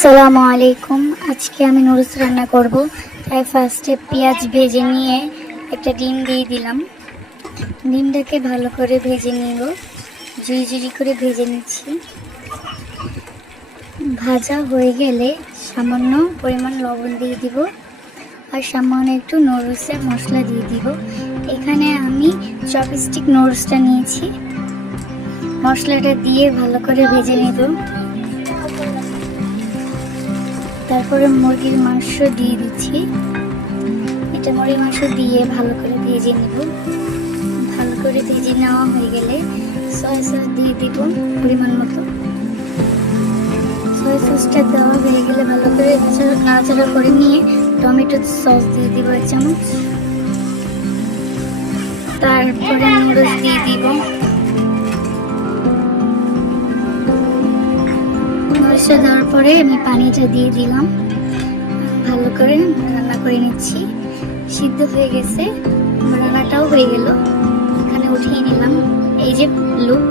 আসসালামু আলাইকুম। আজকে আমি নুডলস রান্না করব। তাই ফার্স্টে পেঁয়াজ ভেজে নিয়ে একটা ডিম দিয়ে দিলাম। ডিমটাকে ভালো করে ভেজে নিব, ঝুড়ি করে ভেজে নিচ্ছি। ভাজা হয়ে গেলে সামান্য পরিমাণ লবণ দিয়ে দিব আর সামান্য একটু নুডলসের মশলা দিয়ে দিব। এখানে আমি চপস্টিক নুডলসটা নিয়েছি। মশলাটা দিয়ে ভালো করে ভেজে নেব। তারপরে মুরগির মাংস দিয়ে দিচ্ছি। এটা মুরগির মাংস দিয়ে ভালো করে ভেজে নেব। ভালো করে ভেজে নেওয়া হয়ে গেলে সয়া সস দিয়ে দিব পরিমাণ মতো। সয়া সসটা দেওয়া হয়ে গেলে ভালো করে নাড়াচাড়া করে নিয়ে টমেটো সস দিয়ে দিব 1 চামচ। তারপরে নুডলস দিয়ে দিব। নুডলসটা দেওয়ার পরে আমি পানিটা দিয়ে দিলাম। ভালো করে রান্না করে নিচ্ছি। সিদ্ধ হয়ে গেছে, রান্নাটাও হয়ে গেল। এখানে উঠিয়ে নিলাম। এই যে লুক।